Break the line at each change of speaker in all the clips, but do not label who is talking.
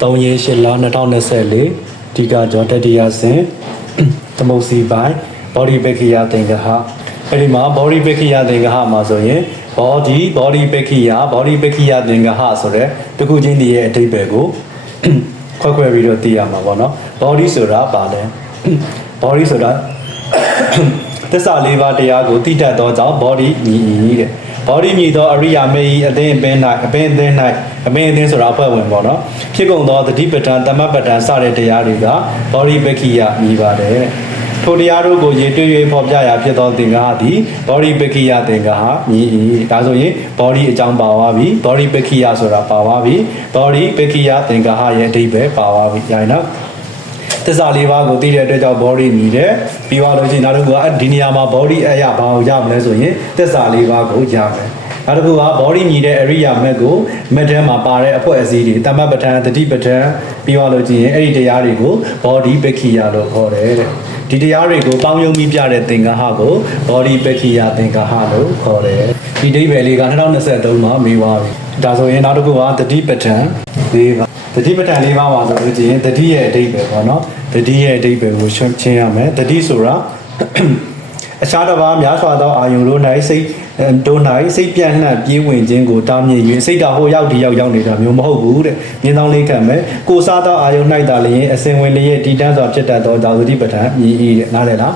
3ရက်8လ2024ဒီကကျော်တတိယဆင်သမုတ်စီပိုင်း body ပက္ခိယသင်္ကဟအဲ့ဒီမှာ body ပက္ခိယသင်္ကဟမှာဆိုရင် body body ပက္ခိယ body ပက္ခိယသင်္ကဟဆိုတဲ့တခုချင်းတည်းရဲ့အဓိပ္ပာယ်ကိုခွဲခွဲပြီးတော့သိရမှာပေါ့နော် body ဆိုတာပါလဲ body ဆိုတာသစ္စာလေးပါးတရားကိုသိတတ်သောကြောင့် body မြည်၏တဲ့ body မြည်သောအရိယာမေဤအသင်းအပင်၌အပင်အသင်း၌အပင်အသင်းဆိုတာအဖွဲ့ဝင်ပေါ့နော်ဖြစ်ကုန်သောတတိပဋ္ဌာန်တမတ်ပဋ္ဌာန်စတဲ့တရားတွေက body ပက္ခိယမြည်ပါတယ်တဲ့ထိုတရားတို့ကိုရေတွေ့၍ဖော်ပြရာဖြစ်သောသင်္ကားသည် body ပက္ခိယသင်္ကားမြည်၏ဒါဆိုရင် body အကြောင်းပါသွားပြီ body ပက္ခိယဆိုတာပါသွားပြီ body ပက္ခိယသင်္ကားရဲ့အဓိပ္ပာယ်ပါသွားပြီညာနော် သစ္စာလေးပါးကိုသိတဲ့အတွက်ကြောင့် body မြည်တယ်ပြီးသွားလို့ရှိရင်နောက်တစ်ခုကဒီနေရာမှာ body အရာဘာကိုရမလဲဆိုရင်သစ္စာလေးပါးကိုရမယ်နောက်တစ်ခုက body မြည်တဲ့အရိယာမက်ကိုမက်ထဲမှာပါတဲ့အဖွဲ့အစည်းတွေတမတ်ပဋ္ဌာန်တတိပဋ္ဌာန်ပြီးသွားလို့ရှိရင်အဲ့ဒီတရားတွေကို body ပက္ခိယလို့ခေါ်တယ်တဲ့ဒီတရားတွေကိုပေါင်းယုံပြီးပြတဲ့သင်္ကဟကို body ပက္ခိယသင်္ကဟလို့ခေါ်တယ်ဒီဒိဗယ်လေးက2023မှာမေးသွားပြီဒါဆိုရင်နောက်တစ်ခုကတတိပဋ္ဌာန်လေးပါတတိပဋ္ဌာန်လေးပါးပါဆိုလို့ရှိရင်တတိရဲ့အဓိပ္ပာယ်ပေါ့နော်တတိရဲ့အဓိပ္ပာယ်ကိုရှင်းချင်းရမယ်တတိဆိုတာ အခြားတစ်ပါးများစွာသောအာယုံတို့၌စိတ်တို့၌စိတ်ပြန့်နှံ့ပြေးဝင်ခြင်းကိုတားမြစ်၍စိတ်တော်ဟိုရောက်ဒီရောက်ရောက်နေတာမျိုးမဟုတ်ဘူးတဲ့မြင်းသောလေးခံမယ်ကိုစားသောအာယုံ၌သာလျှင်အစဉ်ဝင်လျက်တည်တန်းစွာဖြစ်တတ်သောဒါသတိပဋ္ဌာန်မြည်ဤတဲ့နားလည်လား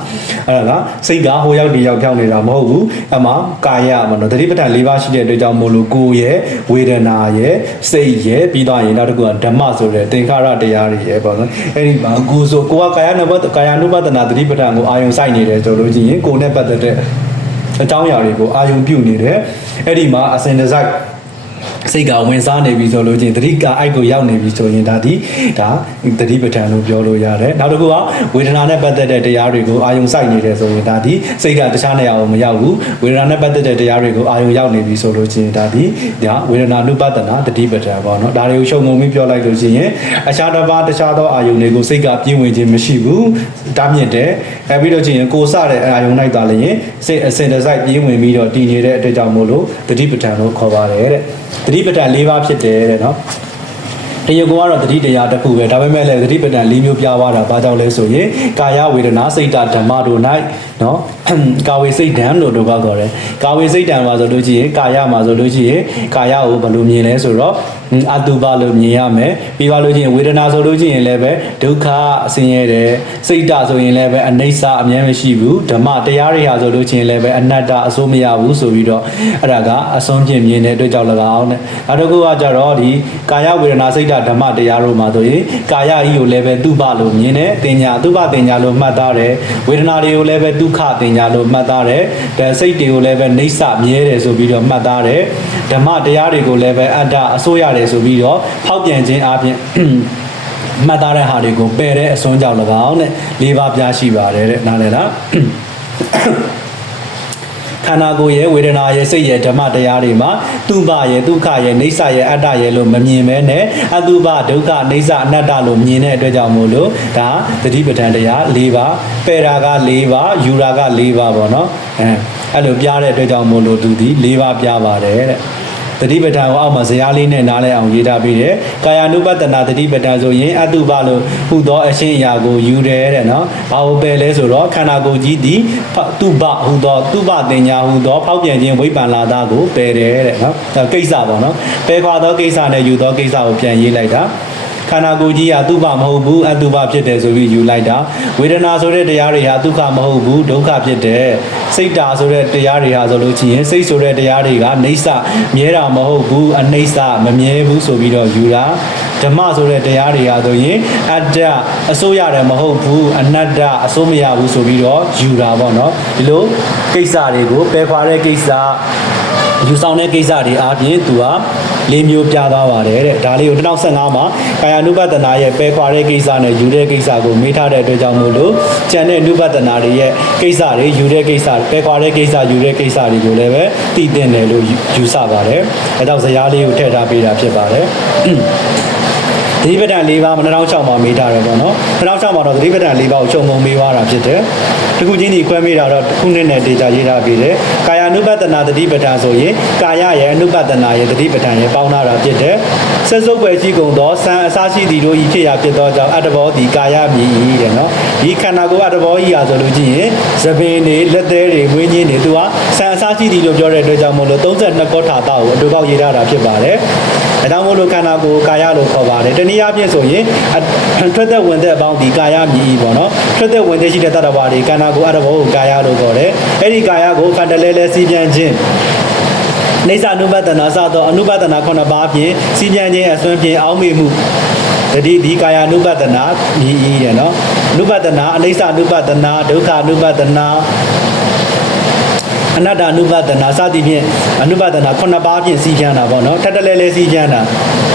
အဲ့ဒါကစိတ်ကဟိုရောက်ဒီရောက်ရောက်နေတာမဟုတ်ဘူးအမှကာယမနော်သတိပဋ္ဌာန်၄ပါးရှိတဲ့အတွက်ကြောင့်မို့လို့ကိုယ်ရဲ့ဝေဒနာရဲ့စိတ်ရဲ့ပြီးတော့ရင်နောက်တစ်ခုကဓမ္မဆိုတဲ့သင်္ခါရတရားတွေရဲ့ပေါ့နော်အဲ့ဒီမှာကိုယ်ဆိုကိုကကာယနုပကာယ ानु ပဒနာသတိပဋ္ဌာန်ကိုအာယုံစိုက်နေတယ်ဆိုလို့ချင်းကိုယ်နဲ့ပတ်သက်တဲ့အကြောင်းအရာတွေကိုအာယုံပြုနေတယ်အဲ့ဒီမှာအစင်တစိုက် စိတ်ကဝင်စားနေပြီဆိုလို့ချင်းသတိကအိုက်ကိုရောက်နေပြီဆိုရင်ဒါဒီဒါသတိပဋ္ဌာန်လို့ပြောလို့ရတယ်နောက်တစ်ခုကဝေဒနာနဲ့ပတ်သက်တဲ့တရားတွေကိုအာယုံစိုက်နေတယ်ဆိုရင်ဒါဒီစိတ်ကတခြားနေရာကိုမရောက်ဘူးဝေဒနာနဲ့ပတ်သက်တဲ့တရားတွေကိုအာယုံရောက်နေပြီဆိုလို့ချင်းဒါဒီဒါဝေဒနာနုပဒနာသတိပဋ္ဌာန်ပေါ့နော်ဒါတွေကိုရှုံငုံပြီးပြောလိုက်လို့ရှိရင်အခြားတစ်ပါးတခြားသောအာယုံတွေကိုစိတ်ကပြင်းဝင်ခြင်းမရှိဘူးတားမြစ်တယ်အဲပြီးတော့ချင်းကိုစတဲ့အာယုံလိုက်တာလည်းရင်စိတ်အစင်တစိုက်ပြင်းဝင်ပြီးတော့တည်နေတဲ့အတွက်ကြောင့်မို့လို့သတိပဋ္ဌာန်လို့ခေါ်ပါတယ်တဲ့သတိပဋ္ဌာန်၄ပါးဖြစ်တယ်တဲ့နော်တရားကောကတော့တတိတရားတစ်ခုပဲဒါပေမဲ့လည်းတတိပဋ္ဌာန်၄မျိုးပြသွားတာဘာကြောင့်လဲဆိုရင်ကာယဝေဒနာစိတ်တဓမ္မတို့၌နော်ကာဝေစိတ်ဓာန်လို့တို့ကခေါ်တယ်ကာဝေစိတ်ဓာန်ပါဆိုလို့ရှိရင်ကာယမှာဆိုလို့ရှိရင်ကာယကိုဘယ်လိုမြင်လဲဆိုတော့ အတုပလို့မြင်ရမယ်ပြီးပါလို့ရှိရင်ဝေဒနာဆိုလို့ရှိရင်လည်းပဲဒုက္ခအဆင်းရဲတယ်စိတ်တဆိုရင်လည်းပဲအနိစ္စအမြဲမရှိဘူးဓမ္မတရားတွေဟာဆိုလို့ရှိရင်လည်းပဲအနတ္တအစိုးမရဘူးဆိုပြီးတော့အဲ့ဒါကအဆုံးဖြင့်မြင်တဲ့အတွက်ကြောင့်၎င်းတဲ့နောက်တစ်ခုကကြတော့ဒီကာယဝေဒနာစိတ်တဓမ္မတရားတို့မှာဆိုရင်ကာယကြီးကိုလည်းပဲတုပလို့မြင်တယ်တင်ညာတုပတင်ညာလို့မှတ်သားတယ်ဝေဒနာတွေကိုလည်းပဲဒုက္ခတင်ညာလို့မှတ်သားတယ်ဒါစိတ်တွေကိုလည်းပဲနှိစ္စမြဲတယ်ဆိုပြီးတော့မှတ်သားတယ်ဓမ္မတရားတွေကိုလည်းပဲအတ္တအစိုးရတယ်ဆိုပြီးတော့ဖောက်ပြန်ခြင်းအပြင်မှတ်သားတဲ့ဟာတွေကိုပယ်တဲ့အစွန်းကြောင့်၎င်းတဲ့လေးပါးပြားရှိပါတယ်တဲ့နားလည်လားခန္ဓာကိုယ်ရဲ့ဝေဒနာရဲ့စိတ်ရဲ့ဓမ္မတရားတွေမှာသူပရဲ့ဒုက္ခရဲ့နေဆရဲ့အတ္တရဲ့လို့မမြင်ပဲနဲ့အတုပဒုက္ခနေဆအနတ္တလို့မြင်တဲ့အတွက်ကြောင့်မို့လို့ဒါသတိပဋ္ဌာန်တရား၄ပါးပယ်ရာက၄ပါးယူရာက၄ပါးပေါ့နော်အဲအဲ့လိုပြတဲ့အတွက်ကြောင့်မို့လို့သူဒီ၄ပါးပြပါတယ်တဲ့ တတိပဋ္ဌာန်ကိုအောက်မှာဇရာလေးနဲ့နားလဲအောင်ရေးထားပြီးတယ်။ကာယ ानु ပတ္တနာတတိပဋ္ဌာန်ဆိုရင်အတုပလို့ဟူသောအရှင်းအရာကိုယူတယ်တဲ့နော်။ဘာလို့ပယ်လဲဆိုတော့ခန္ဓာကိုယ်ကြီးဒီတုပဟူသောတုပတင်ညာဟူသောဖောက်ပြန်ခြင်းဝိပ္ပန္လာတာကိုပယ်တယ်တဲ့နော်။ဒါကိစ္စပေါ့နော်။ပယ်ခွာသောကိစ္စနဲ့ယူသောကိစ္စကိုပြန်ရေးလိုက်တာ။ ခန္ဓာကိုယ်ကြီးဟာဒုက္ခမဟုတ်ဘူးအတုပဖြစ်တယ်ဆိုပြီးယူလိုက်တာဝေဒနာဆိုတဲ့တရားတွေဟာဒုက္ခမဟုတ်ဘူးဒုက္ခဖြစ်တယ်စိတ်တာဆိုတဲ့တရားတွေဟာဆိုလို့ရှိရင်စိတ်ဆိုတဲ့တရားတွေကနေဆမြဲတာမဟုတ်ဘူးအနိစ္စမမြဲဘူးဆိုပြီးတော့ယူတာဓမ္မဆိုတဲ့တရားတွေဟာဆိုရင်အတ္တအစိုးရတယ်မဟုတ်ဘူးအနတ္တအစိုးမရဘူးဆိုပြီးတော့ယူတာပေါ့နော်ဒီလိုကိစ္စတွေကိုပယ်ခွာတဲ့ကိစ္စယူဆောင်တဲ့ကိစ္စတွေအားဖြင့်သူက လေးမျိုးပြသွားပါတယ်တဲ့ဒါလေးကို2015မှာကာယ ानु ပဒနာရဲ့ပယ်ခွာတဲ့ကိစ္စနဲ့ယူတဲ့ကိစ္စကိုမေးထားတဲ့အတွက်ကြောင့်မို့လို့ကျန်တဲ့ ानु ပဒနာတွေရဲ့ကိစ္စတွေယူတဲ့ကိစ္စပယ်ခွာတဲ့ကိစ္စယူတဲ့ကိစ္စတွေကိုလည်းပဲတည်တင်တယ်လို့ယူဆပါတယ်အဲကြောင့်ဇာတ်လေးကိုထည့်ထားပေးတာဖြစ်ပါတယ်သတိပဋ္ဌာန်၄ပါး2006မှာမေးထားတယ်ပေါ့နော်2006မှာတော့သတိပဋ္ဌာန်၄ပါးကိုခြုံငုံမေးသွားတာဖြစ်တယ်တခုချင်းဒီခွဲမေးတာတော့တစ်ခုနှစ်နဲ့ဒေတာရေးထားပြီးတယ်ကာယ ानु ပတနာသတိပဋ္ဌာန်ဆိုရင်ကာယရဲ့အနုပတနာရဲ့သတိပဋ္ဌာန်ရဲ့ ပေါင်းထားတာဖြစ်တယ်ဆက်စုပ်ပဲရှိကုန်သောဆံအစရှိသည်တို့ဤဖြစ်ရာဖြစ်သောကြောင့်အတ္တဘောသည်ကာယမြည်၏တဲ့နော်ဒီခန္ဓာကိုယ်အတ္တဘောဤဟာဆိုလို့ကြည့်ရင်သပင်တွေလက်သေးတွေဝင်းချင်းတွေသူကဆံအစရှိသည်လို့ပြောတဲ့အတွက်ကြောင့်မို့လို့32ကောထာတာကိုအတူပေါက်ရေးထားတာဖြစ်ပါတယ်အဲဒါမို့လို့ခန္ဓာကိုယ်ကာယလို့ခေါ်ပါတယ်တနည်းအားဖြင့်ဆိုရင်အထွက်သက်ဝင်သက်အပေါင်းဒီကာယမြည်၏ပေါ့နော်ထွက်သက်ဝင်သက်ရှိတဲ့တတ္တဝါတွေခန္ဓာကိုယ်အတ္တဘောကိုကာယလို့ခေါ်တယ်အဲ့ဒီကာယကိုဖန်တလဲလဲစီးပြန်ခြင်း နေစာအနုပတနာစသောအနုပတနာခုနှစ်ပါးဖြင့်စီပြန်ခြင်းအစွမ်းဖြင့်အောင်းမေမှုတတိဒီကာယ అను ပတနာမြည်ရည်ရယ်နော်အနုပတနာအနိစ္စအနုပတနာဒုက္ခအနုပတနာအနတ္တ అను ပတနာစသည်ဖြင့် అను ပတနာခုနှစ်ပါးဖြင့်စီပြန်တာပေါ့နော်ထက်တလဲလဲစီပြန်တာ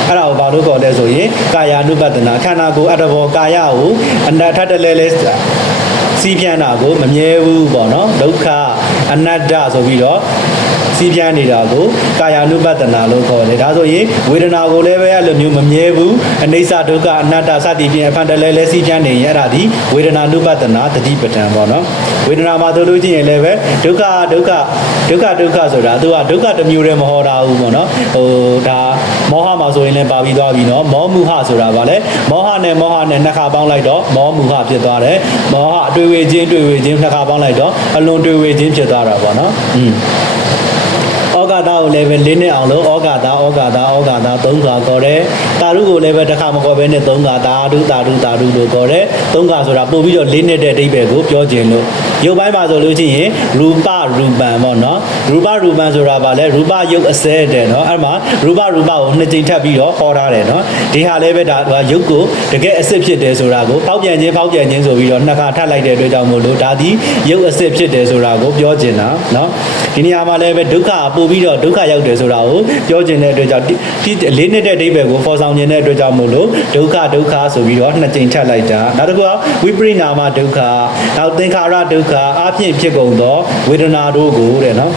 အဲ့ဒါကိုဘာလို့ခေါ်လဲဆိုရင်ကာယ అను ပတနာခန္ဓာကိုယ်အတ္တဘောကာယကိုအနတ္ထက်တလဲလဲစီပြန်တာကိုမမြဲဘူးပေါ့နော်ဒုက္ခအနတ္တဆိုပြီးတော့ စီးပြန်းနေတာကိုကာယ ानु ပတနာလို့ခေါ်တယ်ဒါဆိုရင်ဝေဒနာကိုလည်းပဲအဲ့လိုမျိုးမမြဲဘူးအနိစ္စဒုက္ခအနတ္တစသည်ဖြင့်အဖန်တလဲလဲစီးပြန်းနေရင်အဲ့ဒါဒီဝေဒနာ ानु ပတနာတတိပဋ္ဌာန်ပေါ့နော်ဝေဒနာမှာတို့လို့ချင်းရင်လည်းပဲဒုက္ခဒုက္ခဒုက္ခဒုက္ခဆိုတာသူကဒုက္ခတစ်မျိုးတည်းမဟောတာဘူးပေါ့နော်ဟိုဒါမောဟမှာဆိုရင်လည်းပါပြီးသွားပြီနော်မောမှုဟဆိုတာဗာလဲမောဟနဲ့မောဟနဲ့နှစ်ခါပေါင်းလိုက်တော့မောမှုဟဖြစ်သွားတယ်မောဟအတွေ့ဝေချင်းတွေ့ဝေချင်းနှစ်ခါပေါင်းလိုက်တော့အလွန်တွေ့ဝေချင်းဖြစ်သွားတာပေါ့နော်อืม ဩဃ တာကိုလည်းပဲလေးနှစ်အောင်လို့ဩဃတာဩဃတာဩဃတာသုံးခါခေါ်တယ်တာရုကိုလည်းပဲတစ်ခါမခေါ်ဘဲနဲ့သုံးခါတာဓုတာဓုတာဓုလို့ခေါ်တယ်သုံးခါဆိုတာပို့ပြီးတော့လေးနှစ်တဲ့အဓိပ္ပာယ်ကိုပြောခြင်းလို့ရုပ်ပိုင်းပါဆိုလို့ရှိရင်ရူပရူပံပေါ့နော်ရူပရူပံဆိုတာဗာလဲရူပရုပ်အစဲတဲ့နော်အဲ့မှာရူပရူပကိုနှစ်ကြိမ်ထပ်ပြီးတော့ဟောထားတယ်နော်ဒီဟာလည်းပဲဒါရုပ်ကိုတကယ်အစစ်ဖြစ်တယ်ဆိုတာကိုပေါက်ပြန်ခြင်းပေါက်ပြန်ခြင်းဆိုပြီးတော့နှစ်ခါထပ်လိုက်တဲ့အတွက်ကြောင့်မို့လို့ဒါဒီရုပ်အစစ်ဖြစ်တယ်ဆိုတာကိုပြောခြင်းတာနော်ဒီနေရာမှာလည်းပဲဒုက္ခပို့ပြီးတော့ဒုက္ခရောက်တယ်ဆိုတာကိုပြောခြင်းတဲ့အတွက်ကြောင့်ဒီဒီလေးနှစ်တဲ့အဓိပ္ပာယ်ကိုဖော်ဆောင်ခြင်းတဲ့အတွက်ကြောင့်မို့လို့ဒုက္ခဒုက္ခဆိုပြီးတော့နှစ်ကြိမ်ထပ်လိုက်တာနောက်တစ်ခုကဝိပရိနာမဒုက္ခနောက်သင်္ခါရဒုက္ခအဖြစ်ဖြစ်ကုန်သောဝေဒနာတို့ကိုတဲ့နော်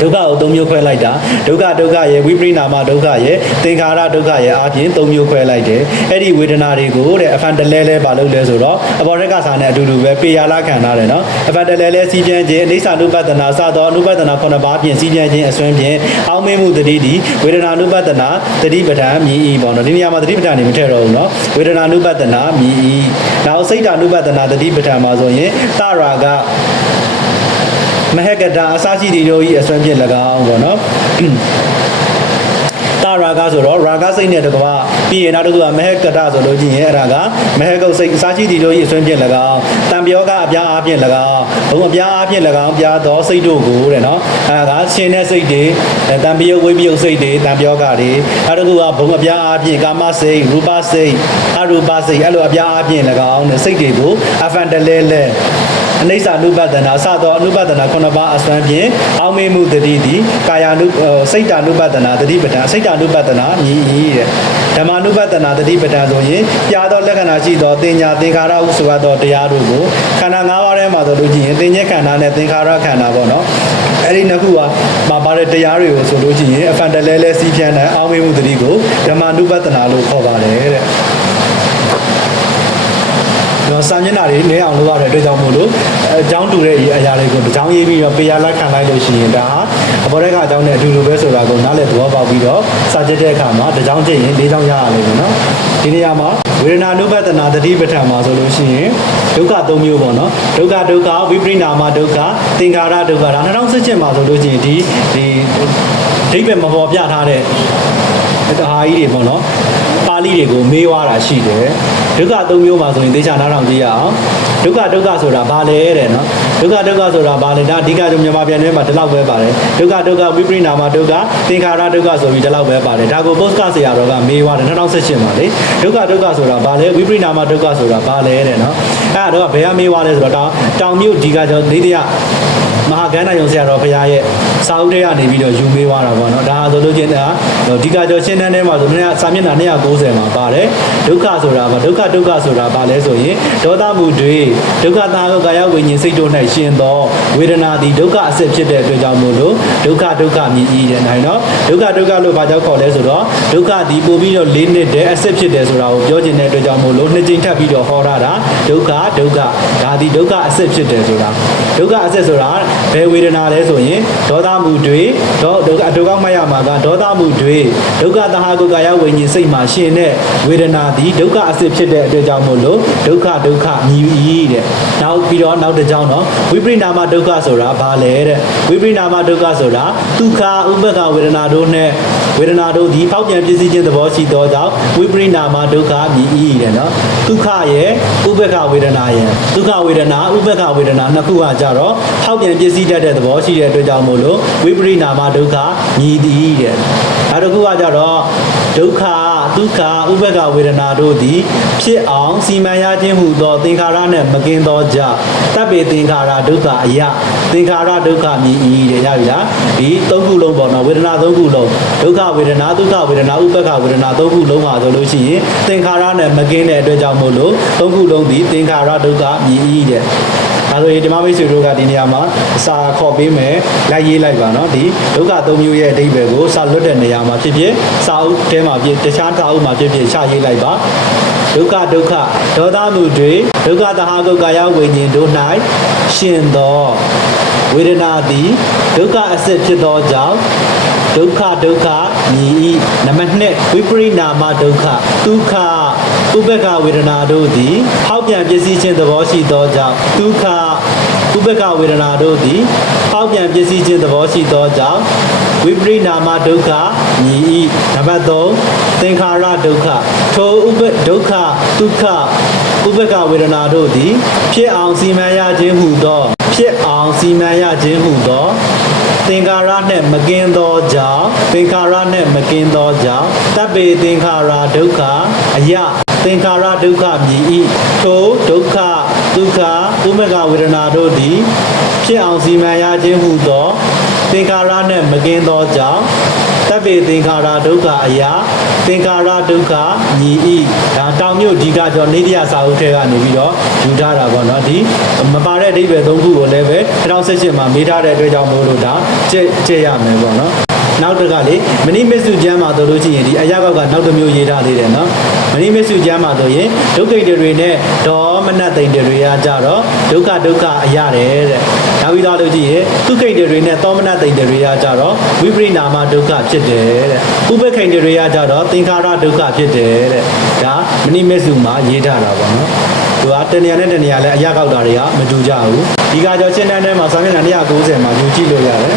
ဒုက္ခကို၃မျိုးခွဲလိုက်တာဒုက္ခဒုက္ခရဲ့ဝိပရိနာမဒုက္ခရဲ့သင်္ခါရဒုက္ခရဲ့အားဖြင့်၃မျိုးခွဲလိုက်တယ်အဲ့ဒီဝေဒနာတွေကိုတဲ့အဖန်တလဲလဲပါလို့လဲဆိုတော့အဘောရက်ကစာနဲ့အတူတူပဲပေရလာခံထားတယ်နော်အဖန်တလဲလဲစီးပြန်ခြင်းအိဋ္ဌာနုပဒနာစသောအနုပဒနာခုနှစ်ပါးဖြင့်စီးပြန်ခြင်းအစွမ်းဖြင့်အောင်းမေးမှုတတိဒီဝေဒနာနုပဒနာတတိပဋ္ဌာန်မြည်ဤပေါ့နော်ဒီနေရာမှာတတိပဋ္ဌာန်နေမထည့်တော့ဘူးနော်ဝေဒနာနုပဒနာမြည်ဤနောက်စိတ်တာနုပဒနာတတိပဋ္ဌာန်မှာဆိုရင်တရာက မဟကတာအစရှိတီတို့ဤအစွမ်းဖြင့်၎င်းပေါ့နော်တာရာဂဆိုတော့ရာဂစိတ်နဲ့တကွာ ပြီးရင်နောက်တစ်ခုကမဟကတဆိုလို့ကြည့်ရင်အဲ့ဒါကမဟကုတ်စိတ်အစာရှိသည့်တို့၏အစွမ်းဖြင့်၎င်းတံပြောကအပြားအဖြင့်၎င်းဘုံအပြားအဖြင့်၎င်းပြားသောစိတ်တို့ကိုတဲ့နော်အဲ့ဒါကရှင်တဲ့စိတ်တွေတံပြောဝိပယုတ်စိတ်တွေတံပြောကတွေနောက်တစ်ခုကဘုံအပြားအဖြင့်ကာမစိတ်ရူပစိတ်အရူပစိတ်အဲ့လိုအပြားအဖြင့်၎င်းတဲ့စိတ်တွေကိုအဖန်တလဲလဲအနိစ္စအနုပဒနာစသောအနုပဒနာခုနှစ်ပါးအစွမ်းဖြင့်အောင်းမေမှုတတိသည်ကာယ ानु စိတ်တာနုပဒနာတတိပဒစိတ်တာနုပဒနာမြည်၏တဲ့ ဓမ္မ ानु ပဒနာတတိပဒံဆိုရင်ပြာသောလက္ခဏာရှိသောတင်ညာသင်္ခါရဟုဆိုသောတရားတို့ကိုခန္ဓာ၅ပါးထဲမှာဆိုလို့ရှိရင်သင်ညက်ခန္ဓာနဲ့သင်္ခါရခန္ဓာပေါ့နော်အဲ့ဒီနှစ်ခုကမှာပါတဲ့တရားတွေကိုဆိုလို့ရှိရင်အဖန်တလဲလဲစီးပြန်တဲ့အောင်းမေမှုတတိကိုဓမ္မ ानु ပဒနာလို့ခေါ်ပါတယ်တဲ့ကျွန်တော် စာမျက်နှာတွေလဲအောင်လုပ်ရတဲ့အတွက်ကြောင့်မို့လို့အကြောင်းတူတဲ့အရာတွေကိုတစ်ကြောင်းရေးပြီးတော့ပေးရလက်ခံလိုက်လို့ရှိရင်ဒါဟာအပေါ်ရက်ကအကြောင်းနဲ့အတူတူပဲဆိုတာကိုနားလည်သဘောပေါက်ပြီးတော့စာချက်တဲ့အခါမှာတစ်ကြောင်းကြည့်ရင်၄ကြောင်းရရလိမ့်မယ်နော်ဒီနေရာမှာဝေဒနာနုပဒနာတတိပဋ္ဌာန်မှာဆိုလို့ရှိရင်ဒုက္ခ၃မျိုးပေါ့နော်ဒုက္ခဒုက္ခဝိပရိနာမဒုက္ခသင်္ခါရဒုက္ခဒါ2017မှာဆိုလို့ရှိရင်ဒီဒီဒိဗ္ဗေမပေါ်ပြထားတဲ့ တဟာကြီးတွေပေါ့နော်ပါဠိတွေကိုမေးွားတာရှိတယ်ဒုက္ခသုံးမျိုးမှာဆိုရင်သေချာနားထောင်ကြည့်ရအောင်ဒုက္ခဒုက္ခဆိုတာဘာလဲတဲ့နော်ဒုက္ခဒုက္ခဆိုတာဘာလဲဒါအဓိကကျွန်မြန်မာပြန်ထဲမှာဒီလောက်ပဲပါတယ်ဒုက္ခဒုက္ခဝိပရိနာမဒုက္ခသင်္ခါရဒုက္ခဆိုပြီးဒီလောက်ပဲပါတယ်ဒါကို post ကဆရာတော်ကမေးွားတယ်2018မှာလေဒုက္ခဒုက္ခဆိုတာဘာလဲဝိပရိနာမဒုက္ခဆိုတာဘာလဲတဲ့နော်အဲ့ဒါတော့ဘယ်ကမေးွားလဲဆိုတော့တောင်တောင်မြို့ဒီကကျော်လေးတရမဟာကန္နာယုံဆရာတော်ဘုရားရဲ့ စာအုပ်ထဲကနေပြီးတော့ယူမေးသွားတာပေါ့နော်ဒါဟာဆိုလို့ချင်းဒါဒီကကျော်ရှင်းတန်းထဲမှာဆိုမြတ်စာမျက်နှာ290မှာပါတယ်ဒုက္ခဆိုတာဗာဒုက္ခဒုက္ခဆိုတာဗာလဲဆိုရင်ဒေါသမှုတွေဒုက္ခသာဟုကာယဝိညာဉ်စိတ်တို့၌ရှင်သောဝေဒနာသည်ဒုက္ခအစစ်ဖြစ်တဲ့အတွက်ကြောင့်မို့လို့ဒုက္ခဒုက္ခမြည်ဤတဲ့နိုင်နော်ဒုက္ခဒုက္ခလို့ဘာကြောင့်ခေါ်လဲဆိုတော့ဒုက္ခသည်ပို့ပြီးတော့လေးနှစ်တည်းအစစ်ဖြစ်တယ်ဆိုတာကိုပြောချင်တဲ့အတွက်ကြောင့်မို့လို့နှစ်ကြိမ်ထပ်ပြီးတော့ဟောရတာဒုက္ခဒုက္ခဒါသည်ဒုက္ခအစစ်ဖြစ်တယ်ဆိုတာဒုက္ခအစစ်ဆိုတာဘယ်ဝေဒနာလဲဆိုရင်ဒေါသမှုတွေဒေါဒုက္ခဒုက္ခမှတ်ရမှာကဒေါသမှုတွေဒုက္ခတဟာကုကာယဝိညာဉ်စိတ်မှာရှင်တဲ့ဝေဒနာသည်ဒုက္ခအစစ်ဖြစ်တဲ့အတွက်ကြောင့်မို့လို့ဒုက္ခဒုက္ခမြည်ဤတဲ့နောက်ပြီးတော့နောက်တစ်ကြောင်းတော့ဝိပရိနာမဒုက္ခဆိုတာဘာလဲတဲ့ဝိပရိနာမဒုက္ခဆိုတာဒုက္ခဥပ္ပခဝေဒနာတို့နဲ့ ဝေဒနာတို့သည်ဖောက်ပြန်ပြည့်စည်ခြင်းသဘောရှိသောကြောင့်ဝိပရိနာမဒုက္ခမြည်ဤတဲ့နော်ဒုက္ခရဲ့ဥပ္ပခဝေဒနာရဲ့ဒုက္ခဝေဒနာဥပ္ပခဝေဒနာနှစ်ခုကကြတော့ဖောက်ပြန်ပြည့်စည်တတ်တဲ့သဘောရှိတဲ့အတွက်ကြောင့်မို့လို့ဝိပရိနာမဒုက္ခမြည်သည်တဲ့နောက်တစ်ခုကကြတော့ဒုက္ခ ဒုက္ခဥပ္ပခဝေဒနာတို့သည် ဖြစ်အောင်စီမံရခြင်းဟူသောသင်္ခါရနှင့်မကင်းသောကြောင့်တပ်ပေသင်္ခါရဒုက္ခအယသင်္ခါရဒုက္ခမြည်ဤတဲ့ရပြီလားဒီသုံးခုလုံးပေါ့နော်ဝေဒနာသုံးခုလုံးဒုက္ခဝေဒနာဒုက္ခဝေဒနာဥပ္ပခဝေဒနာသုံးခုလုံးပါဆိုလို့ရှိရင်သင်္ခါရနဲ့မကင်းတဲ့အတွက်ကြောင့်မို့လို့သုံးခုလုံးသည်သင်္ခါရဒုက္ခမြည်ဤတဲ့ဒါ ဆိုရင်ဓမ္မမိတ်ဆွေတို့ကဒီနေရာမှာအစာခေါ်ပေးမယ်လိုက်ရေးလိုက်ပါနော်ဒီဒုက္ခသုံးမျိုးရဲ့အဓိပ္ပာယ်ကိုစာလွတ်တဲ့နေရာမှာဖြစ်ဖြစ်စာအုပ်ထဲမှာဖြစ်တခြားစာအုပ်မှာဖြစ်ဖြစ်ချရေးလိုက်ပါဒုက္ခဒုက္ခဒေါသမှုတွေဒုက္ခတဟာကုတ်ကာယဝိညာဉ်တို့၌ရှင်သောဝေဒနာသည်ဒုက္ခအစစ်ဖြစ်သောကြောင့်ဒုက္ခဒုက္ခမြည်ဤနံပါတ်2ဝိပရိနာမဒုက္ခဒုက္ခဥပ္ပခဝေဒနာတို့သည်ဟောက်ပြန်ပစ္စည်းခြင်းသဘောရှိသောကြောင့်ဒုက္ခဥ ပ္ပခဝေဒနာတို့သည်ဟောက်ပြန်ပစ္စည်းခြင်းသဘောရှိသောကြောင့်ဝိပရိနာမဒုက္ခမြည်ဤနံပါတ်3သင်္ခါရဒုက္ခထိုဥပ္ပဒုက္ခဒုက္ခဥပ္ပခဝေဒနာတို့သည် ဖြစ်အောင်စီမံရခြင်းဟူသော ဖြစ်အောင်စီမံရခြင်းဟူသောသင်္ခါရနှင့်မကင်းသောကြောင့်သင်္ခါရနှင့်မကင်းသောကြောင့်တပ်ပေသင်္ခါရဒုက္ခအယသင်္ခါရဒုက္ခမြည်ဤထိုဒုက္ခဒုက္ခ ဥမကဝေဒနာတို့သည် ဖြစ်အောင်စီမံရခြင်းဟုသော သင်္ခါရနှင့်မကင်းသောကြောင့်တပ်ပေသင်္ခါရဒုက္ခအယသင်္ခါရဒုက္ခမြည်ဤဒါတောင်မြို့ဒီကကျော်နေတရားစာအုပ်ထဲကနေပြီးတော့ယူထားတာပေါ့နော်ဒီမပါတဲ့အဓိပ္ပာယ်သုံးခုကိုလည်းပဲ2018မှာမေးထားတဲ့အတွက်ကြောင့်မို့လို့ဒါကျက်ကျက်ရမယ်ပေါ့နော် နောက်တစ်ခါလေမဏိမစ္စုကျမ်းမှာဆိုလို့ရှိရင်ဒီအရာကောက်ကနောက်တစ်မျိုးရေးထားသေးတယ်နော်မဏိမစ္စုကျမ်းမှာဆိုရင်ဒုက္ခိတတွေနဲ့ဒေါမနတိန်တွေကကြတော့ဒုက္ခဒုက္ခအရာတယ်တဲ့နောက်ပြီးတော့လို့ရှိရင်ဒုက္ခိတတွေနဲ့သောမနတိန်တွေကကြတော့ဝိပရိနာမဒုက္ခဖြစ်တယ်တဲ့ဥပခိတတွေကကြတော့သင်္ခါရဒုက္ခဖြစ်တယ်တဲ့ဒါမဏိမစ္စုမှာရေးထားတာပေါ့နော်သူကတဏှာနဲ့တဏှာလည်းအရာကောက်တာတွေကမတူကြဘူးဒီကကြောရှင်းတန်းထဲမှာစာမျက်နှာ190မှာယူကြည့်လို့ရတယ်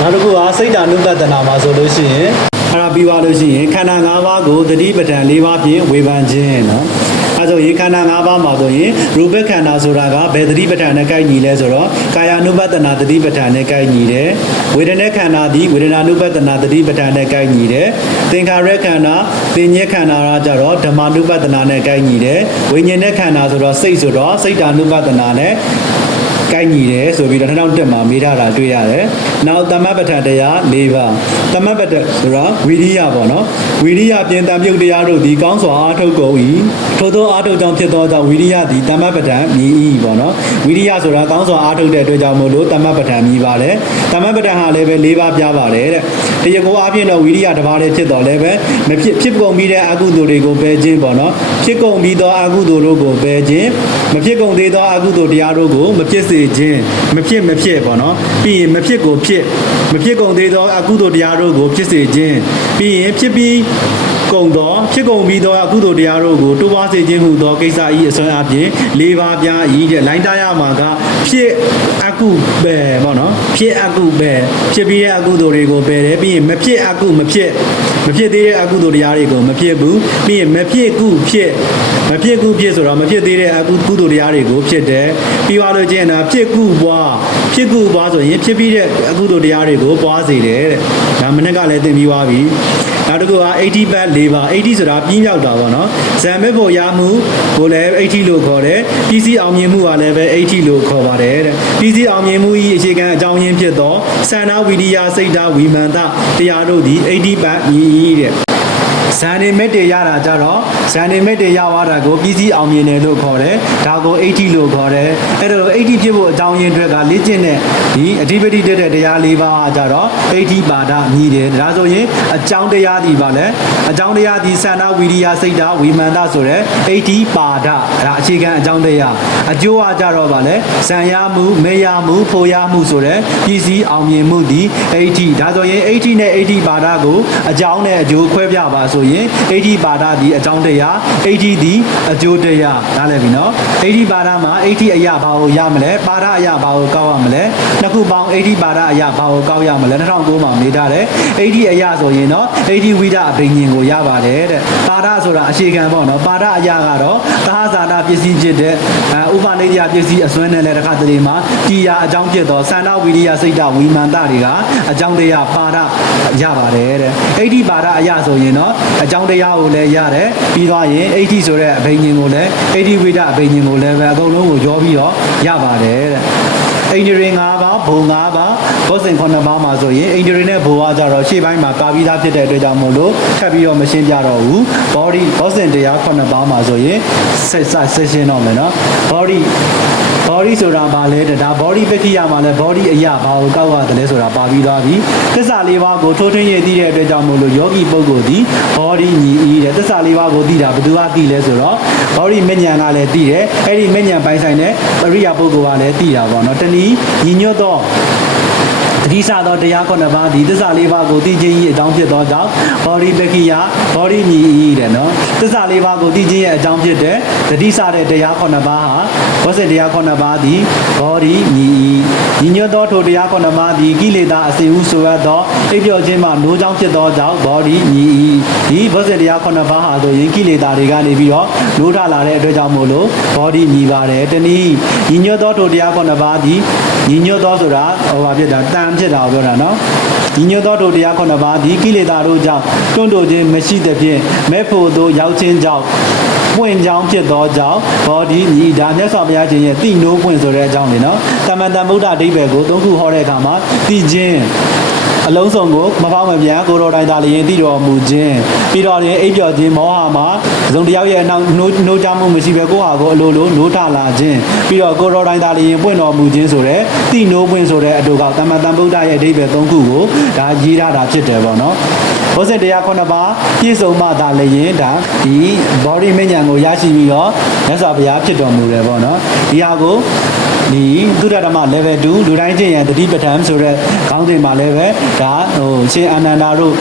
နောက်တစ်ခုကစိတ်ဓာနုပတနာမှာဆိုလို့ရှိရင်အဲ့ဒါပြီးသွားလို့ရှိရင်ခန္ဓာ၅ပါးကိုတတိပဋ္ဌာန်၄ပါးဖြင့်ဝေဖန်ခြင်းနော်အဲဆိုရင်ခန္ဓာ၅ပါးမှာဆိုရင်ရူပခန္ဓာဆိုတာကဘယ်တတိပဋ္ဌာန်နဲ့ကိုက်ညီလဲဆိုတော့ကာယ ानु ပတနာတတိပဋ္ဌာန်နဲ့ကိုက်ညီတယ်ဝေဒနာခန္ဓာသည်ဝေဒနာ ानु ပတနာတတိပဋ္ဌာန်နဲ့ကိုက်ညီတယ်သင်္ခါရခန္ဓာသင်ညက်ခန္ဓာကကြတော့ဓမ္မ ानु ပတနာနဲ့ကိုက်ညီတယ်ဝိညာဉ်နဲ့ခန္ဓာဆိုတော့စိတ်ဆိုတော့စိတ်ဓာ ानु ပတနာနဲ့ ကိုက်ညီတယ်ဆိုပြီးတော့2001မှာမေးထားတာတွေ့ရတယ်။နောက်သမတ်ပဋ္ဌာန်တရား၄ပါးသမတ်ပဋ္ဌာန်ဆိုတာဝိရိယပေါ့နော်။ဝိရိယပြင်တံပြုတ်တရားတို့ဒီကောင်းစွာအားထုတ်ကုန်၏ထို့သောအားထုတ်ကြောင့်ဖြစ်သောကြောင့်ဝိရိယသည်သမတ်ပဋ္ဌာန်မြည်၏ပေါ့နော်။ဝိရိယဆိုတာကောင်းစွာအားထုတ်တဲ့အတွက်ကြောင့်မို့လို့သမတ်ပဋ္ဌာန်မြည်ပါလေ။သမတ်ပဋ္ဌာန်ဟာလည်းပဲ၄ပါးပြပါတယ်တဲ့။တရားကိုအားဖြင့်တော့ဝိရိယတစ်ပါးတည်းဖြစ်တော်လည်းပဲမဖြစ်ဖြစ်ကုန်ပြီးတဲ့အကုသိုလ်တွေကိုပယ်ခြင်းပေါ့နော်။ဖြစ်ကုန်ပြီးသောအကုသိုလ်တို့ကိုပယ်ခြင်းမဖြစ်ကုန်သေးသောအကုသိုလ်တရားတို့ကိုမဖြစ်စေခြင်းမဖြစ်မဖြစ်ပေါ့နော်ပြီးရင်မဖြစ်ကိုဖြစ်မဖြစ်ကုန်သေးသောအကုသိုလ်တရားတို့ကိုဖြစ်စေခြင်းပြီးရင်ဖြစ်ပြီးကုန်သောဖြစ်ကုန်ပြီးသောအကုသိုလ်တရားတို့ကိုတိုးပွားစေခြင်းဟူသောကိစ္စဤအစွမ်းအပြင်၄ပါးပြားဤတဲ့လိုင်းတာရမှာကဖြစ်အကုပဲပေါ့နော်ဖြစ်အကုပဲဖြစ်ပြီးတဲ့အကုသိုလ်တွေကိုပယ်တယ်ပြီးရင်မဖြစ်အကုမဖြစ်မဖြစ်သေးတဲ့အကုသိုလ်တရားတွေကိုမဖြစ်ဘူးပြီးရင်မဖြစ်ကုဖြစ် မဖြစ်ကုဖြစ်ဆိုတော့မဖြစ်သေးတဲ့အကုကုသိုလ်တရားတွေကိုဖြစ်တယ်ပြီးသွားလို့ချင်းတော့ဖြစ်ကုပွားဖြစ်ကုပွားဆိုရင်ဖြစ်ပြီးတဲ့အကုသိုလ်တရားတွေကိုပွားစေတယ်တဲ့ဒါမနေ့ကလည်းသင်ပြီးသွားပြီနောက်တစ်ခုက80ဘတ်၄ပါ80ဆိုတာပြင်းရောက်တာပေါ့နော်ဇံမဲ့ဖို့ရမှုကိုလည်း80လို့ခေါ်တယ်ပြည်စည်းအောင်မြင်မှုကလည်းပဲ80လို့ခေါ်ပါတယ်တဲ့ပြည်စည်းအောင်မြင်မှုဤအခြေခံအကြောင်းရင်းဖြစ်သောစန္ဒဝိရိယစိတ်ဓာဝိမာန်တတရားတို့သည်80ဘတ်မြည်တဲ့ ဇန်နေမက်တွေရတာကြတော့ဇန်နေမက်တွေရသွားတာကိုပြီးစီးအောင်မြင်တယ်လို့ခေါ်တယ်ဒါကို80လို့ခေါ်တယ်အဲ့တော့80ဖြစ်ဖို့အကြောင်းရင်းအတွက်ကလေ့ကျင့်တဲ့ဒီအဓိပတိတက်တဲ့တရား၄ပါးကကြတော့80ပါဒမြည်တယ်ဒါဆိုရင်အကြောင်းတရားဒီပါလဲအကြောင်းတရားဒီစန္ဒဝီရိယစိတ်ဓာဝိမာန်ဒဆိုတဲ့80ပါဒဒါအခြေခံအကြောင်းတရားအကျိုးကကြတော့ပါလဲဇံရမှုမေရမှုဖိုရမှုဆိုတဲ့ပြည်စည်းအောင်မြင်မှုဒီ80ဒါဆိုရင်80နဲ့80ပါဒကိုအကြောင်းနဲ့အကျိုးခွဲပြပါဆိုရင်80ပါဒဒီအကြောင်းတရား80ဒီအကျိုးတရားနားလည်ပြီနော်80ပါဒမှာ80အရာဘာကိုရမလဲပါဒအရာဘာကိုကောက်ရမလဲနှစ်ခုပေါင်း80ပါဒအရာဘာကိုကောက်ရမလဲ2009မှာမေးထားတယ်80အရာဆိုရင်တော့80ဝိဒအဘိညာဉ်ကိုရပါတယ်တဲ့ပါဒဆိုတာအခြေခံပေါ့နော်ပါဒအရာကတော့သဟဇာတာပစ္စည်းဖြစ်တဲ့အဲဥပနိဒယပစ္စည်းအစွမ်းနဲ့လည်းတစ်ခါတလေမှာတီယာအကြောင်းဖြစ်သောစန္ဒဝိရိယစိတ်တဝိမာန်တတွေကအကြောင်းတရားပါဒရပါတယ်တဲ့80ပါဒအရာဆိုရင်တော့အကြောင်းတရားကိုလည်းရတယ်ပြီးသွားရင်80ဆိုတဲ့အဘိညာဉ်ကိုလည်း80ဝိဒအဘိညာဉ်ကိုလည်းပဲအကုန်လုံးကိုရောပြီးတော့ရပါတယ်တဲ့အိန္ဒြေ၅ပါး ဘုံ၅ပါးဘောဇင်9ပါးမှာဆိုရင်အိန္ဒြေနဲ့ဘုံကကြတော့ရှေ့ပိုင်းမှာပါပြီးသားဖြစ်တဲ့အတွက်ကြောင့်မို့လို့ထပ်ပြီးတော့မရှင်းပြတော့ဘူး body ဘောဇင်တရား9ပါးမှာဆိုရင်ဆက်ဆက်ဆက်ရှင်းတော့မယ်နော် body body ဆိုတာဘာလဲတဲ့ဒါ body ပက္ခိယမှာလဲ body အရာဘာကိုကောက်ရတယ်လဲဆိုတာပါပြီးသွားပြီသစ္စာလေးပါးကိုထိုးထွင်းရသိတဲ့အတွက်ကြောင့်မို့လို့ယောဂီပုဂ္ဂိုလ်ဒီ body ညီဤတဲ့သစ္စာလေးပါးကိုသိတာဘယ်သူကသိလဲဆိုတော့ body မဉ္ဇဏ်ကလည်းသိတယ်အဲ့ဒီမဉ္ဇဏ်ပိုင်းဆိုင်တဲ့ပရိယာပုဂ္ဂိုလ်ကလည်းသိတာပေါ့နော်တနည်းညီညွတ်သော Paul. တတိဆသောတရားခုနှစ်ပါးဒီသစ္စာလေးပါးကိုသိခြင်း၏အကြောင်းဖြစ်သောကြောင့်ဘောဓိပက္ခိယဘောဓိညီဤတဲ့နော်သစ္စာလေးပါးကိုသိခြင်းရဲ့အကြောင်းဖြစ်တဲ့တတိဆတဲ့တရားခုနှစ်ပါးဟာဘောဇင်တရားခုနှစ်ပါးသည်ဘောဓိညီဤညီညွတ်သောထိုတရားခုနှစ်ပါးသည်ကိလေသာအစဉ်ဟုဆိုရသောအိပ်ပျော်ခြင်းမှနိုးကြောင်းဖြစ်သောကြောင့်ဘောဓိညီဤဒီဘောဇင်တရားခုနှစ်ပါးဟာဆိုရင်ကိလေသာတွေကနေပြီးတော့နိုးထလာတဲ့အတွက်ကြောင့်မို့လို့ဘောဓိညီပါတယ်တနည်းညီညွတ်သောထိုတရားခုနှစ်ပါးသည်ညီညွတ်သောဆိုတာဟိုပါဖြစ်တာတန်ဖြစ်တာကိုပြောတာနော်ညီညွတ်သောထိုတရားခုနှစ်ပါးသည်ကိလေသာတို့ကြောင့်တွန့်တိုခြင်းမရှိသဖြင့်မဲ့ဖို့သို့ရောက်ခြင်းကြောင့်ပွင့်ကြောင်းဖြစ်သောကြောင့်ဘောဓိညီဒါမြတ်စွာဘုရားရှင်ရဲ့တိနိုးပွင့်ဆိုတဲ့အကြောင်းလေနော်တမန်တန်ဗုဒ္ဓအဓိပ္ပာယ်ကိုသုံးခုဟောတဲ့အခါမှာတိခြင်း အလုံးစုံကိုမပေါမပြန်ကိုတော်တိုင်းသာလျင်တည်တော်မူခြင်းပြီးတော့ရင်အိပ်ပျော်ခြင်းမောဟမှာဇုံတယောက်ရဲ့အနောက်နိုးနိုးကြမှုမရှိပဲကိုယ့်ဟာကိုယ်အလိုလိုနိုးထလာခြင်းပြီးတော့ကိုတော်တိုင်းသာလျင်ပွင့်တော်မူခြင်းဆိုတဲ့တိနိုးပွင့်ဆိုတဲ့အတူကောက်တမန်တန်ဗုဒ္ဓရဲ့အဓိပ္ပာယ်သုံးခုကိုဒါရေးထားတာဖြစ်တယ်ပေါ့နော်ဘုဇင်တရားခုနှစ်ပါးပြည့်စုံမှသာလျင်ဒါဒီ body မဉ္ဇဏ်ကိုရရှိပြီးတော့မြတ်စွာဘုရားဖြစ်တော်မူတယ်ပေါ့နော်ဒီဟာကို ဒီသုဒ္ဓဓမ္မ level 2လူတိုင်းချင်းရဲ့တတိပဋ္ဌာန်ဆိုတဲ့ခေါင်းစဉ်မှာလည်းပဲဒါဟိုရှင်အာနန္ဒာတို့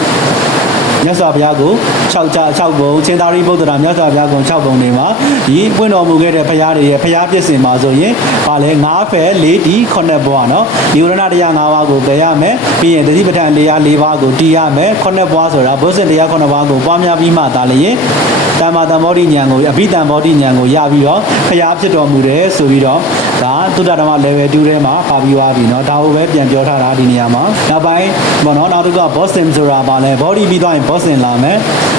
မြတ်စွာဘုရားကို6ကြ6ဘုံချင်းသာရိပုတ္တရာမြတ်စွာဘုရားကို6ဘုံနေမှာဒီပွင့်တော်မူခဲ့တဲ့ဘုရားတွေရဲ့ဘုရားပြည့်စင်ပါဆိုရင်ပါလဲ9ဖယ်4ဒီ9ဘွားနော်ဒီဝရဏတရား9ပါးကိုပြရမယ်ပြီးရင်သတိပဋ္ဌာန်တရား4ပါးကိုတည်ရမယ်9ဘွားဆိုတာဘုဇ္ဇတရား9ပါးကိုပွားများပြီးမှသာလျင် တမ္မာတမောဓိဉာဏ်ကိုအဘိဓမ္မောဓိဉာဏ်ကိုရပြီးတော့ဘုရားဖြစ်တော်မူတယ်ဆိုပြီးတော့ဒါသုတ္တဓမ္မ level 2ထဲမှာပါပြီးသွားပြီเนาะဒါကိုပဲပြန်ပြောထားတာဒီနေရာမှာနောက်ပိုင်းဘောနော်နောက်တစ်ခုက Boston ဆိုတာပါလဲ body ပြီးသွားရင် Boston လာမယ်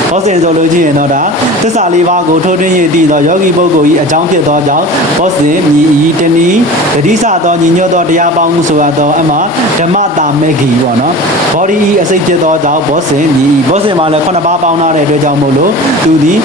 Boston ဆိုလို့ကြည့်ရင်တော့ဒါသစ္စာလေးပါးကိုထိုးထွင်းရည်တည်သောယောဂီပုဂ္ဂိုလ်၏အကြောင်းဖြစ်သောကြောင့် Boston ညီဤတနည်းတတိဆသောညီညွတ်သောတရားပေါင်းမှုဆိုရသောအမှဓမ္မတာမေဂီပေါ့နော် body ဤအစိတ်ဖြစ်သောကြောင့် Boston ညီဤ Boston မှာလည်းခုနှစ်ပါးပေါင်းထားတဲ့အတွက်ကြောင့်မို့လို့သူသည်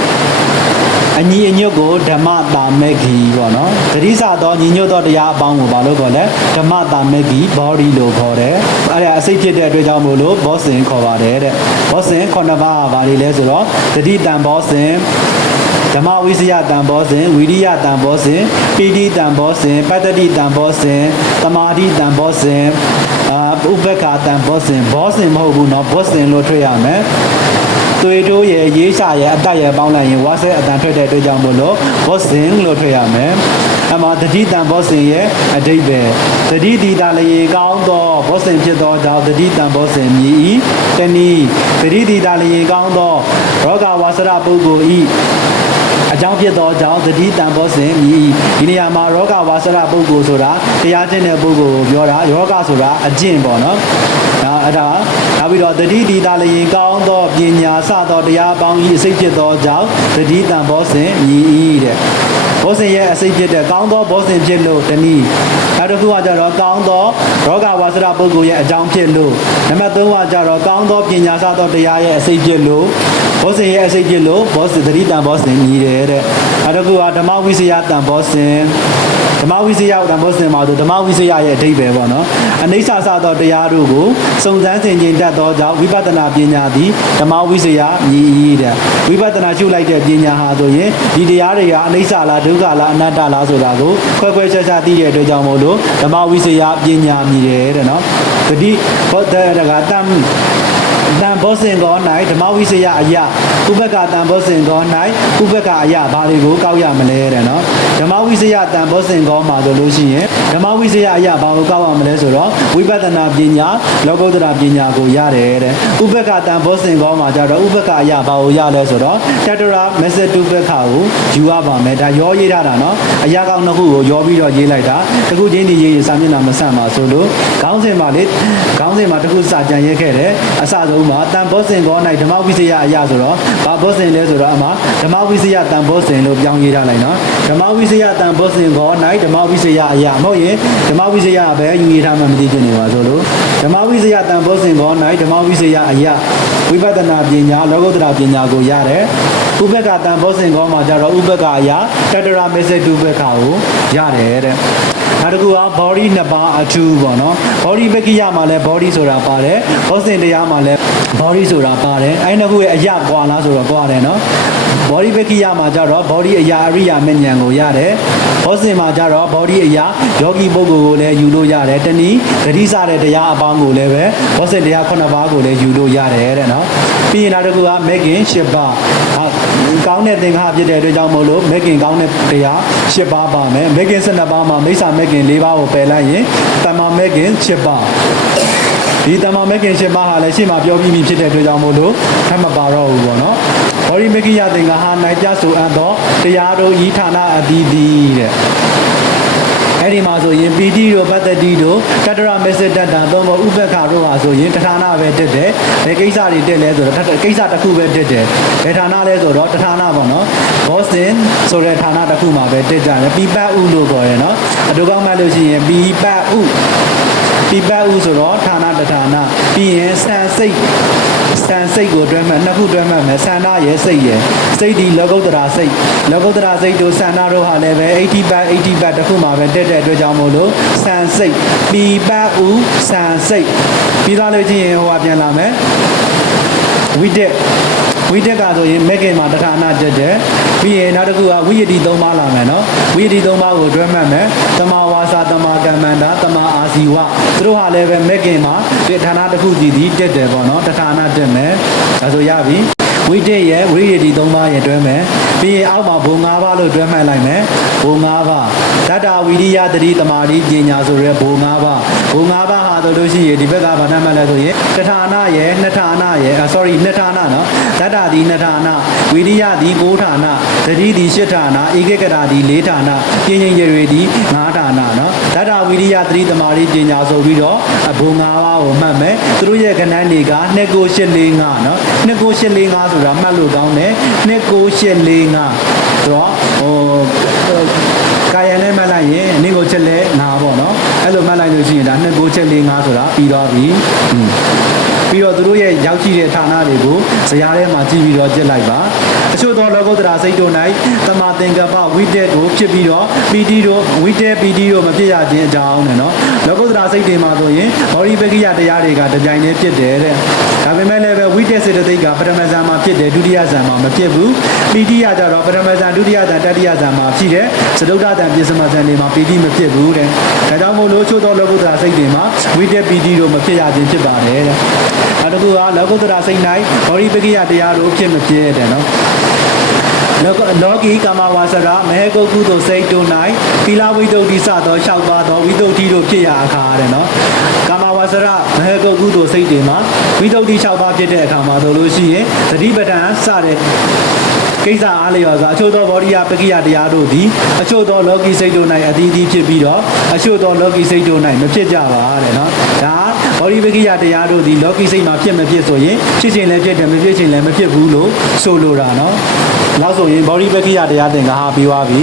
အညီအညွတ်ကိုဓမ္မတာမေဂီပေါ့နော်တတိဆသောညီညွတ်သောတရားအပေါင်းကိုဘာလို့ခေါ်လဲဓမ္မတာမေဂီ body လို့ခေါ်တယ်အဲ့ဒါအစိတ်ဖြစ်တဲ့အတွက်ကြောင့်မို့လို့ Boston ခေါ်ပါတယ်တဲ့ Boston ခုနှစ်ပါးကဘာတွေလဲဆိုတော့တတိတန် Boston ဓမ္မဝိစယတံဘောစဉ်ဝိရိယတံဘောစဉ်ပိဋိတံဘောစဉ်ပတ္တတိတံဘောစဉ်သမာဓိတံဘောစဉ်အာဥပ္ပခာတံဘောစဉ်ဘောစဉ်မဟုတ်ဘူးเนาะဘောစဉ်လို့ထွက်ရမယ် သွေးတိုးရဲ့ရေးချရဲ့အတက်ရဲ့ပေါင်းလိုက်ရင်ဝါဆဲအတန်ထွက်တဲ့အတွက်ကြောင့်မို့လို့ဘောစဉ်လို့ထွက်ရမယ်အမှတတိတံဘောစဉ်ရဲ့အဓိပ္ပာယ်တတိတိတာလေကောင်းသောဘောစဉ်ဖြစ်သောကြောင့်တတိတံဘောစဉ်မြည်ဤတနည်းတတိတိတာလေကောင်းသောရောဂဝါစရပုဂ္ဂိုလ်ဤအကြောင်းဖြစ်သောကြောင့်သတိတန်ဘောစဉ်မြည်ဒီနေရာမှာရောဂဝါစရပုဂ္ဂိုလ်ဆိုတာတရားကျင့်တဲ့ပုဂ္ဂိုလ်ကိုပြောတာယောဂဆိုတာအကျင့်ပေါ့နော် ဒါအဲ့ဒါနောက်ပြီးတော့သတိတည်တာလည်းကောင်းသောပညာစသောတရားပေါင်းဤအစိတ်ဖြစ်သောကြောင့်သတိတန်ဘောစဉ်မြည်တဲ့ဘောစဉ်ရဲ့အစိတ်ဖြစ်တဲ့ကောင်းသောဘောစဉ်ဖြစ်လို့တနည်းနောက်တစ်ခုကကြတော့ကောင်းသောရောဂဝါစရပုဂ္ဂိုလ်ရဲ့အကြောင်းဖြစ်လို့နံပါတ်3ကကြတော့ကောင်းသောပညာစသောတရားရဲ့အစိတ်ဖြစ်လို့
ဘောစင်ရဲ့အစိတ်ဖြစ်လို့ဘောစင်သတိတန်ဘောစင်ညီတယ်တဲ့နောက်တစ်ခုကဓမ္မဝိစယတန်ဘောစင် ဓမ္မဝိစယတန်ဘောစင်မှာဆိုဓမ္မဝိစယရဲ့အဓိပ္ပာယ်ပေါ့နော်အနိစ္စစသောတရားတို့ကိုစုံစမ်းဆင်ခြင်တတ်သောကြောင့်ဝိပဿနာပညာသည်ဓမ္မဝိစယညီဤတဲ့ဝိပဿနာရှုလိုက်တဲ့ပညာဟာဆိုရင်ဒီတရားတွေကအနိစ္စလားဒုက္ခလားအနတ္တလားဆိုတာကိုခွဲခွဲခြားခြားသိတဲ့အတွက်ကြောင့်မို့လို့ဓမ္မဝိစယပညာမြည်တယ်တဲ့နော်တတိဘောတရကတမ်တန်ဘောစင်ကော၌ဓမ္မဝိစယအယ ဥပက္ခတန်ဘောစင်ကော၌ဥပက္ခအယဘာတွေကိုကောက်ရမလဲတဲ့နော်ဓမ္မဝိစယတန်ဘောစင်ကောမှာဆိုလို့ရှိရင် ဓမ္မဝိစယအယဘာကိုကောက်ရမလဲဆိုတော့ဝိပဿနာပညာလောကုတ္တရာပညာကိုရတယ်တဲ့ဥပက္ခတန်ဘောစင်ကောမှာကြတော့ဥပက္ခအယဘာကိုရလဲဆိုတော့တတရာမက်ဆေတုပက္ခကိုယူရပါမယ်ဒါရောရေးထားတာနော်အရာကောင်းနှစ်ခုကိုရောပြီးတော့ရေးလိုက်တာတခုချင်းဒီရေးရေးစာမျက်နှာမဆန့်ပါဆိုလို့ခေါင်းစဉ်မှာလေခေါင်းစဉ်မှာတခုစာကြံရဲခဲ့တယ်အစဆုံးမှာတန်ဘောစင်ကော၌ဓမ္မဝိစယအယဆိုတော့ဘာဘောစင်လဲဆိုတော့အမှဓမ္မဝိစယတန်ဘောစင်လို့ပြောင်းရေးထားလိုက်နော်ဓမ္မဝိစယတန်ဘောစင်ကော၌ဓမ္မဝိစယအယမဟုတ်ရင်ဓမ္မဝိစယပဲယူရေးထားမှမသိချင်နေပါဆိုလို့ဓမ္မဝိစယတန်ဘောစင်ကော၌ဓမ္မဝိစယအယဝိပဿနာပညာလောကုတ္တရာပညာကိုရတယ်ဥပက္ခတန်ဘောစင်ကောမှာကြတော့ဥပက္ခအယတတရာမေစေတုပက္ခကိုရတယ်တဲ့နောက်တစ်ခုက body နှစ်ပါးအထူးပေါ့နော် body ပက္ခိယမှာလည်း body ဆိုတာပါတယ်ဘောစင်တရားမှာလည်း body ဆိုတာပါတယ်အဲ့နှစ်ခုရဲ့အရာကွာလားဆိုတော့ကွာတယ်နော် body ပက္ခိယမှာကြတော့ body အရာအရိယာမဉ္ဇဉ်ကိုရတယ်ဘောစင်မှာကြတော့ body အရာယောဂီပုဂ္ဂိုလ်ကိုလည်းယူလို့ရတယ်တနည်းဂတိစတဲ့တရားအပေါင်းကိုလည်းပဲဘောစင်တရားခုနှစ်ပါးကိုလည်းယူလို့ရတယ်တဲ့နော်ပြီးရင်နောက်တစ်ခုကမေခင်၈ပါးဟာကောင်းတဲ့သင်္ခါဖြစ်တဲ့အတွက်ကြောင့်မို့လို့မေခင်ကောင်းတဲ့တရား၈ပါးပါမယ်မေခင်၁၂ပါးမှာမိစ္ဆာမေခင်၄ပါးကိုပယ်လိုက်ရင်တမ္မာမေခင်၈ပါး ဒီတမ္မာမက်ကင်ရှင်ပါဟာလည်းရှေ့မှာပြောပြီးပြီဖြစ်တဲ့အတွက်ကြောင့်မို့လို့ထပ်မပါတော့ဘူးပေါ့နော်ဘောရီမကိယသင်္ကဟာနိုင်ပြဆိုအပ်သောတရားတို့ဤဌာနအသီးသီးတဲ့အဲ့ဒီမှာဆိုရင်ပီတိတို့ပတ္တတိတို့တတရမစ္စတတ္တသုံးဖို့ဥပ္ပခါတို့ဟာဆိုရင်တဌာနပဲတက်တယ်ဘယ်ကိစ္စတွေတက်လဲဆိုတော့ကိစ္စတစ်ခုပဲတက်တယ်ဘယ်ဌာနလဲဆိုတော့တဌာနပေါ့နော်ဘောစင်ဆိုတဲ့ဌာနတစ်ခုမှာပဲတက်ကြတယ်ပိပတ်ဥလို့ခေါ်တယ်နော်အတူကောင်းမှလို့ရှိရင်ပိပတ်ဥ ပြပတ်ဥဆိုတော့ဌာနတဌာနပြီးရင်စံစိတ်စံစိတ်ကိုတွဲမှတ်နှစ်ခုတွဲမှတ်မယ်စန္ဒရဲ့စိတ်ရဲ့စိတ်ဒီလောကုတ္တရာစိတ်လောကုတ္တရာစိတ်တို့စန္ဒတို့ဟာလည်းပဲ80ပတ်80ပတ်တစ်ခုမှာပဲတက်တဲ့အတွက်ကြောင့်မို့လို့စံစိတ်ပြပတ်ဥစံစိတ်ပြီးသားလို့ချင်းရင်ဟိုကပြန်လာမယ်ဝိတက်ဝိတက်ကဆိုရင်မက်ကင်မှာတဌာနတက်တယ်ပြီးရင်နောက်တစ်ခုကဝိယတိ၃ပါးလာမယ်နော်ဝိယတိ၃ပါးကိုတွဲမှတ်မယ်တမဝါစာတမကမ္မန္တာတမအာ ဇီဝသူတို့ဟာလည်းပဲမက်ကင်မှာဒီဌာနတစ်ခုစီဒီတက်တယ်ပေါ့နော်တဌာနတက်မယ်ဒါဆိုရပြီဝိတက်ရဲ့ဝိယတိ၃ပါးရဲ့တွဲမယ်ပြီးရင်အောက်မှာဘုံ၅ပါးလို့တွဲမှတ်လိုက်မယ်ဘုံ၅ပါးတတ္တဝိရိယတတိတမာတိပညာဆိုရဲဘုံ၅ပါးဘုံ၅ပါးဟာ ဆိုလို့ရှိရင်ဒီဘက်ကဗာဏမှတ်လဲဆိုရင်တဌာနရဲ့နှစ်ဌာနရဲ့အာ sorry နှစ်ဌာနနော်တတ္တဒီနှစ်ဌာနဝိရိယဒီ၉ဌာနတတိဒီ၈ဌာနဧကကရာဒီ၄ဌာနပြင်းရင်ရတွေဒီ၅ဌာနနော်တတ္တဝိရိယတတိတမာတိပညာဆိုပြီးတော့အဘုံ၅ပါးကိုမှတ်မယ်သူတို့ရဲ့ကဏ္ဍတွေက2ကို8 4 5နော်2ကို8 4 5ဆိုတာမှတ်လို့ကောင်းတယ်2ကို8 4 5ဆိုတော့ဟိုကာယနဲ့မှတ်လိုက်ရင်နေကိုချက်လဲငါပေါ့နော် အဲ့လိုမှတ်လိုက်လို့ရှိရင်ဒါ2ကိုချက်4 5ဆိုတာပြီးသွားပြီอืมပြီးတော့သူတို့ရဲ့ရောက်ရှိတဲ့ဌာနတွေကိုဇရာထဲမှာကြည့်ပြီးတော့ကြည့်လိုက်ပါအချို့သောလောကုတ္တရာစိတ်တို့၌တမာသင်္ကပ္ပဝိတက်ကိုဖြစ်ပြီးတော့ပီတိတို့ဝိတက်ပီတိတို့မဖြစ်ရခြင်းအကြောင်းနဲ့နော်လောကုတ္တရာစိတ်တွေမှာဆိုရင်ဘောဓိပက္ခိယတရားတွေကတပြိုင်တည်းဖြစ်တယ်တဲ့ဒါ ပေမဲ့လည်းပဲဝိတက်စေတသိက်ကပထမဇန်မှာဖြစ်တယ်ဒုတိယဇန်မှာမဖြစ်ဘူးပီတိကကြတော့ပထမဇန်ဒုတိယဇန်တတိယဇန်မှာဖြစ်တယ်သဒုဒ္ဒဇန်ပြစ္စမဇန်တွေမှာပီတိမဖြစ်ဘူးတဲ့ဒါကြောင့်မို့လို့ချို့သောလောကုတ္တရာစိတ်တွေမှာဝိတက်ပီတိတို့မဖြစ်ရခြင်းဖြစ်ပါတယ်တဲ့နောက်တစ်ခုကလောကုတ္တရာစိတ်၌ဘောဓိပက္ခိယတရားတို့ဖြစ်မဖြစ်တဲ့နော်လောကလောကီကာမဝါစရမဟေကုတ်ကုသိုလ်စိတ်တို့၌သီလဝိတ္တုတိစသောလျှောက်ပါသောဝိတ္တုတိတို့ဖြစ်ရအခါတဲ့နော်ကာမ ဝါစရမဟေကုတ်ကုသိုလ်စိတ်တွေမှာဝိတ္တုတိ6ပါးဖြစ်တဲ့အခါမှာဆိုလို့ရှိရင်သတိပဋ္ဌာန်စတဲ့ကိစ္စအားလျော်စွာအချို့သောဗောဓိယပက္ခိယတရားတို့သည်အချို့သောလောကီစိတ်တို့၌အသီးသီးဖြစ်ပြီးတော့အချို့သောလောကီစိတ်တို့၌မဖြစ်ကြပါတဲ့နော်ဒါဗောဓိပက္ခိယတရားတို့သည်လောကီစိတ်မှာဖြစ်မဖြစ်ဆိုရင်ဖြစ်ခြင်းလည်းဖြစ်တယ်မဖြစ်ခြင်းလည်းမဖြစ်ဘူးလို့ဆိုလိုတာနော်နောက်ဆိုရင်ဗောဓိပက္ခိယတရားသင်္ကဟာပြီးသွားပြီ